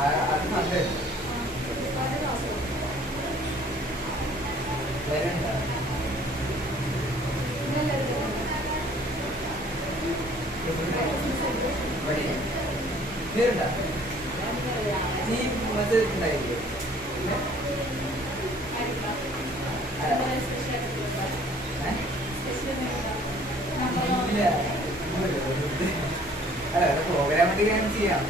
അത് നല്ലത് വരണ്ട. വരണ്ട ഈ മറ്റേ ഉണ്ടായില്ലേ ഇല്ല അല്ല പ്രോഗ്രാം ചെയ്യാം.